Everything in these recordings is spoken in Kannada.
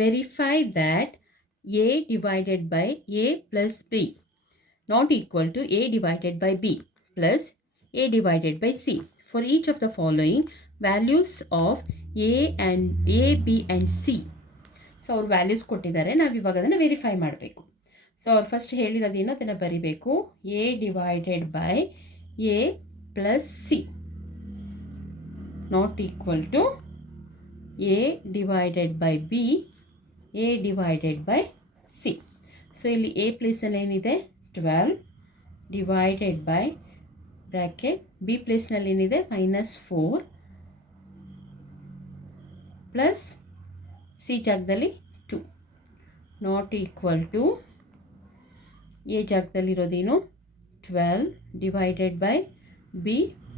verify that a divided by a plus b not equal to a divided by b plus a divided by c. For each of the following values of a, b and c. So ಅವ್ರು ವ್ಯಾಲ್ಯೂಸ್ ಕೊಟ್ಟಿದ್ದಾರೆ, ನಾವು ಇವಾಗ ಅದನ್ನು ವೆರಿಫೈ ಮಾಡಬೇಕು. ಸೊ ಅವ್ರು ಫಸ್ಟ್ ಹೇಳಿರೋದೇನು ಅದನ್ನು ಬರಿಬೇಕು. A divided by A plus C not equal to A divided by B A divided by C. So ಇಲ್ಲಿ ಎ ಪ್ಲೇಸಲ್ಲಿ ಏನಿದೆ 12 ಡಿವೈಡೆಡ್ ಬೈ ಬ್ರ್ಯಾಕೆಟ್ ಬಿ ಪ್ಲೇಸ್ನಲ್ಲಿ ಏನಿದೆ -4 ಪ್ಲಸ್ ಸಿ ಜಾಗದಲ್ಲಿ 2 ನಾಟ್ ಈಕ್ವಲ್ ಟು ಎ ಜಾಗದಲ್ಲಿರೋದೇನು 12 divided by B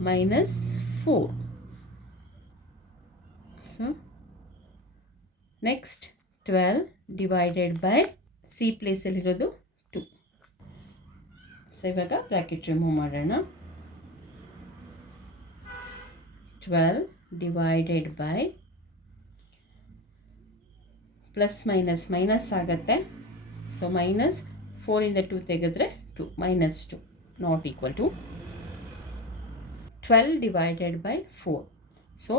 -4. So next 12 divided by C ಪ್ಲೇಸಲ್ಲಿರೋದು 2. ಸೊ ಇವಾಗ ಬ್ರ್ಯಾಕೆಟ್ ರಿಮೂವ್ ಮಾಡೋಣ. 12 ಡಿವೈಡೆಡ್ ಬೈ ಪ್ಲಸ್ ಮೈನಸ್ ಆಗುತ್ತೆ. ಸೊ -4 2 ತೆಗೆದ್ರೆ 2 -2 not equal to 12 divided by 4. So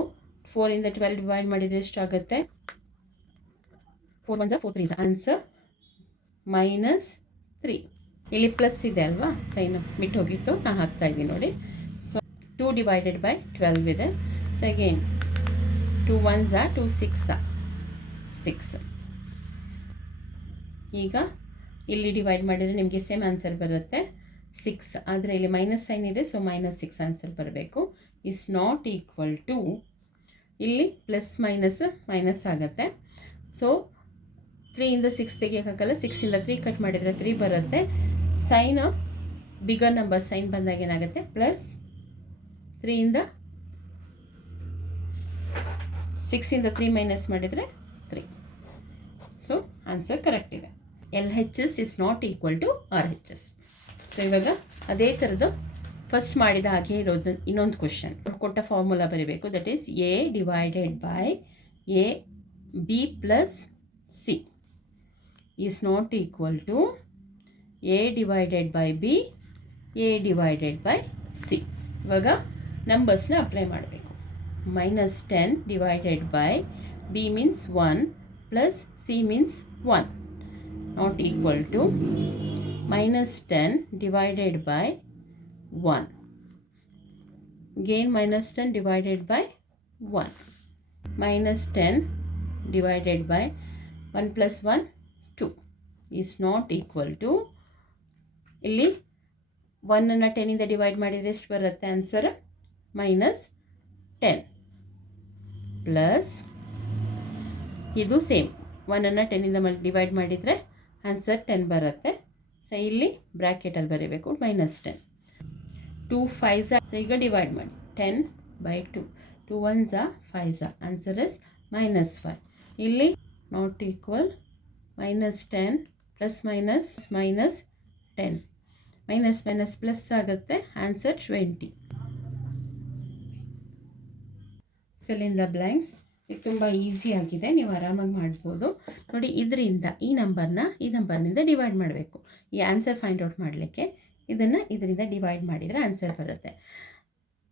4 12 divide ಮಾಡಿದರೆ ಎಷ್ಟಾಗುತ್ತೆ? 4 1 4 3 ಆನ್ಸರ್ -3. ಇಲ್ಲಿ ಪ್ಲಸ್ ಇದೆ ಅಲ್ವಾ, ಸೈನ್ ಬಿಟ್ಟು ಹೋಗಿತ್ತು, ನಾನು ಹಾಕ್ತಾ ಇದ್ದೀನಿ ನೋಡಿ. ಸೊ 2 ಡಿವೈಡೆಡ್ ಬೈ 12 ಇದೆ. So again 2 1 2 6. ಈಗ ಇಲ್ಲಿ ಡಿವೈಡ್ ಮಾಡಿದರೆ ನಿಮಗೆ ಸೇಮ್ ಆನ್ಸರ್ ಬರುತ್ತೆ 6. ಆದರೆ ಇಲ್ಲಿ ಮೈನಸ್ ಸೈನ್ ಇದೆ, ಸೊ -6 ಆನ್ಸರ್ ಬರಬೇಕು. ಇಸ್ ನಾಟ್ ಈಕ್ವಲ್ ಟು ಇಲ್ಲಿ ಪ್ಲಸ್ ಮೈನಸ್ ಆಗುತ್ತೆ. ಸೊ 3 6 ತೆಗಿಯೋಕ್ಕಾಗಲ್ಲ, 6 3 ಕಟ್ ಮಾಡಿದರೆ 3 ಬರುತ್ತೆ. ಸೈನ್ ಬಿಗರ್ ನಂಬರ್ ಸೈನ್ ಬಂದಾಗ ಏನಾಗುತ್ತೆ? ಪ್ಲಸ್ 3 6 3 ಮೈನಸ್ ಮಾಡಿದರೆ 3. ಸೊ ಆನ್ಸರ್ ಕರೆಕ್ಟ್ ಇದೆ. LHS is not equal to RHS. So ಇವಾಗ ಅದೇ ಥರದ್ದು ಫಸ್ಟ್ ಮಾಡಿದ ಹಾಗೆ ಇರೋದು ಇನ್ನೊಂದು ಕ್ವಶನ್. ಕೊಟ್ಟ ಫಾರ್ಮುಲಾ ಬರೀಬೇಕು. That is a divided by a b plus c is not equal to A divided by B A divided by c. ಇವಾಗ ನಂಬರ್ಸ್ನ ಅಪ್ಲೈ ಮಾಡಬೇಕು. -10 divided by b means 1 plus c means 1 not equal to -10 divided by 1. Again -10 divided by 1. -10 divided by 1 plus 1 2 is not equal to ಇಲ್ಲಿ 1 10 ಡಿವೈಡ್ ಮಾಡಿದರೆ ಎಷ್ಟು ಬರುತ್ತೆ ಆನ್ಸರ್? -10 ಪ್ಲಸ್ ಇದು ಸೇಮ್ 1 10 ಡಿವೈಡ್ ಮಾಡಿದರೆ ಆನ್ಸರ್ 10 ಬರುತ್ತೆ. ಸೊ ಇಲ್ಲಿ ಬ್ರ್ಯಾಕೆಟಲ್ಲಿ ಬರೀಬೇಕು -10. 2 5 ಸೊ ಈಗ ಡಿವೈಡ್ ಮಾಡಿ 10 by 2 2 1 5 ಆನ್ಸರ್ ಇಸ್ -5. ಇಲ್ಲಿ not equal -10 plus -10 minus plus ಆಗುತ್ತೆ. Answer 20. Fill in the blanks. ಇದು ತುಂಬ ಈಸಿ ಆಗಿದೆ, ನೀವು ಆರಾಮಾಗಿ ಮಾಡ್ಬೋದು ನೋಡಿ. ಇದರಿಂದ ಈ ನಂಬರ್ನಿಂದ ಡಿವೈಡ್ ಮಾಡಬೇಕು. ಈ ಆನ್ಸರ್ ಫೈಂಡ್ ಔಟ್ ಮಾಡಲಿಕ್ಕೆ ಇದರಿಂದ ಡಿವೈಡ್ ಮಾಡಿದರೆ ಆನ್ಸರ್ ಬರುತ್ತೆ.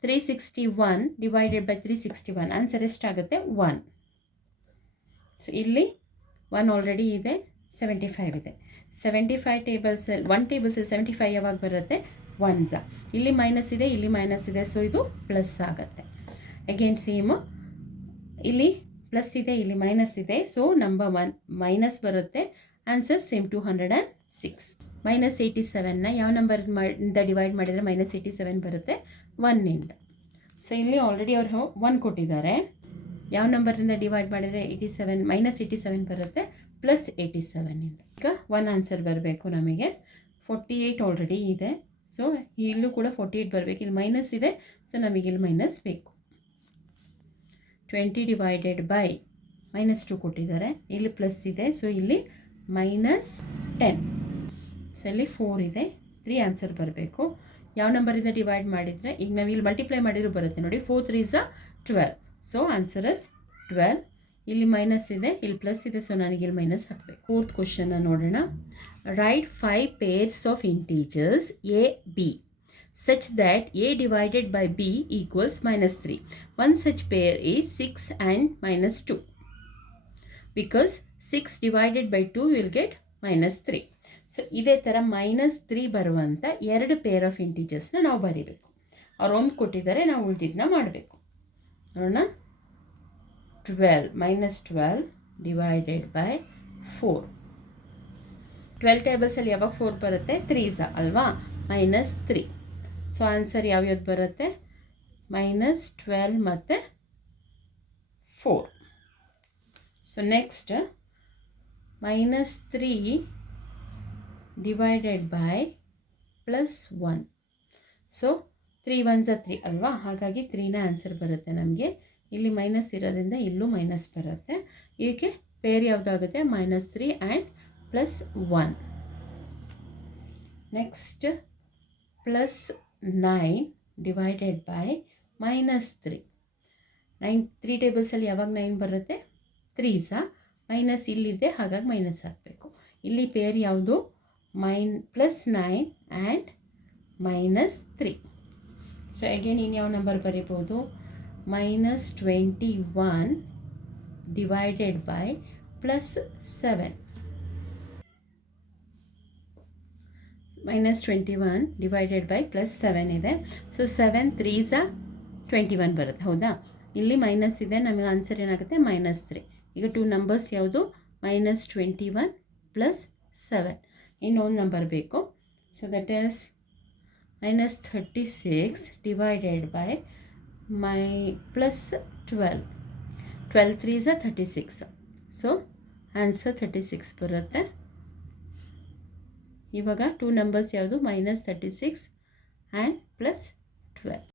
361 ಡಿವೈಡೆಡ್ ಬೈ 361 ಆನ್ಸರ್ ಎಷ್ಟಾಗುತ್ತೆ? 1. ಸೊ ಇಲ್ಲಿ 1 ಆಲ್ರೆಡಿ ಇದೆ, 75 ಇದೆ. 75 ಟೇಬಲ್ಸಲ್ಲಿ 1 ಟೇಬಲ್ಸಲ್ಲಿ 75 ಯಾವಾಗ ಬರುತ್ತೆ? 1 ಇಲ್ಲಿ ಮೈನಸ್ ಇದೆ, ಇಲ್ಲಿ ಮೈನಸ್ ಇದೆ, ಸೊ ಇದು ಪ್ಲಸ್ ಆಗುತ್ತೆ. ಅಗೇನ್ ಸೇಮ್ ಇಲ್ಲಿ ಪ್ಲಸ್ ಇದೆ, ಇಲ್ಲಿ ಮೈನಸ್ ಇದೆ, ಸೊ ನಂಬರ್ 1 ಮೈನಸ್ ಬರುತ್ತೆ. Answer same 206. -87ನ ಯಾವ ನಂಬರಿಂದ ಡಿವೈಡ್ ಮಾಡಿದರೆ -87 ಬರುತ್ತೆ? 1ನಿಂದ. ಸೊ ಇಲ್ಲಿ ಆಲ್ರೆಡಿ ಅವರು 1 ಕೊಟ್ಟಿದ್ದಾರೆ. ಯಾವ ನಂಬರಿಂದ ಡಿವೈಡ್ ಮಾಡಿದರೆ -87 ಬರುತ್ತೆ +87ನಿಂದ. ಈಗ 1 ಆನ್ಸರ್ ಬರಬೇಕು ನಮಗೆ. 48 ಆಲ್ರೆಡಿ ಇದೆ, ಸೊ ಇಲ್ಲೂ ಕೂಡ 48 ಬರಬೇಕು. ಇಲ್ಲಿ ಮೈನಸ್ ಇದೆ, ಸೊ ನಮಗೆ ಇಲ್ಲಿ ಮೈನಸ್ ಬೇಕು. 20 ಡಿವೈಡೆಡ್ ಬೈ -2 ಕೊಟ್ಟಿದ್ದಾರೆ, ಇಲ್ಲಿ ಪ್ಲಸ್ ಇದೆ, ಸೊ ಇಲ್ಲಿ -10. ಸೊ ಇಲ್ಲಿ 4 ಇದೆ, 3 ಆನ್ಸರ್ ಬರಬೇಕು. ಯಾವ ನಂಬರಿಂದ ಡಿವೈಡ್ ಮಾಡಿದರೆ, ಈಗ ನಾವು ಇಲ್ಲಿ ಮಲ್ಟಿಪ್ಲೈ ಮಾಡಿದ್ರು ಬರುತ್ತೆ ನೋಡಿ. 4 3 12. So answer is 12. ಇಲ್ಲಿ ಮೈನಸ್ ಇದೆ, ಇಲ್ಲಿ ಪ್ಲಸ್ ಇದೆ, ಸೊ ನನಗೆ ಇಲ್ಲಿ ಮೈನಸ್ ಹಾಕಬೇಕು. ಫೋರ್ತ್ ಕ್ವಶನ್ನ ನೋಡೋಣ. Right 5 pairs of integers a b such that a divided by b equals -3. One such pair is 6 and -2. Because 6 divided by 2 will get -3. So ಇದೇ ಥರ -3 ಬರುವಂಥ 2 ಪೇರ್ ಆಫ್ ಇಂಟೀಜರ್ಸ್ನ ನಾವು ಬರೀಬೇಕು. ಅವ್ರು ಒಂದು ಕೊಟ್ಟಿದ್ದಾರೆ, ನಾವು ಉಳಿದಿದ್ದನ್ನ ಮಾಡಬೇಕು. ನೋಡೋಣ. 12 divided by 4. 12 ಟೇಬಲ್ಸಲ್ಲಿ ಯಾವಾಗ 4 ಬರುತ್ತೆ? 3s ಅಲ್ವಾ? -3. ಸೊ ಆನ್ಸರ್ ಯಾವ್ಯಾವ್ದು ಬರುತ್ತೆ? -12 ಮತ್ತು 4. So next -3 divided by +1. So 3 1s 3 ಅಲ್ವಾ? ಹಾಗಾಗಿ 3ನ ಆನ್ಸರ್ ಬರುತ್ತೆ ನಮಗೆ. ಇಲ್ಲಿ ಮೈನಸ್ ಇರೋದ್ರಿಂದ ಇಲ್ಲೂ ಮೈನಸ್ ಬರುತ್ತೆ. ಇದಕ್ಕೆ ಪೇರ್ ಯಾವುದಾಗುತ್ತೆ? -3 ಆ್ಯಂಡ್ +1. Next +9 divided by -3. 3 ಟೇಬಲ್ಸಲ್ಲಿ ಯಾವಾಗ 9 ಬರುತ್ತೆ? 3s. ಮೈನಸ್ ಇಲ್ಲಿದೆ, ಹಾಗಾಗಿ ಮೈನಸ್ ಹಾಕಬೇಕು. ಇಲ್ಲಿ ಪೇರ್ ಯಾವುದು? +9 ಆ್ಯಂಡ್ -3. ಸೊ ಅಗೇನ್ ಇನ್ನು ಯಾವ number ಬರೀಬೋದು? -21 divided by +7. -21 divided by +7 ಇದೆ. ಸೊ 7 3s 21 ಬರುತ್ತೆ, ಹೌದಾ? ಇಲ್ಲಿ ಮೈನಸ್ ಇದೆ, ನಮಗೆ ಆನ್ಸರ್ ಏನಾಗುತ್ತೆ? -3. ಈಗ 2 ನಂಬರ್ಸ್ ಯಾವುದು? -21 +7. ಇನ್ನೊಂದು ನಂಬರ್ ಬೇಕು. So that is -36 divided by +12. 12 3s 36. So answer 36 ಬರುತ್ತೆ. ಇವಾಗ 2 ನಂಬರ್ಸ್ ಯಾವುದು? -36 ಆ್ಯಂಡ್ +12.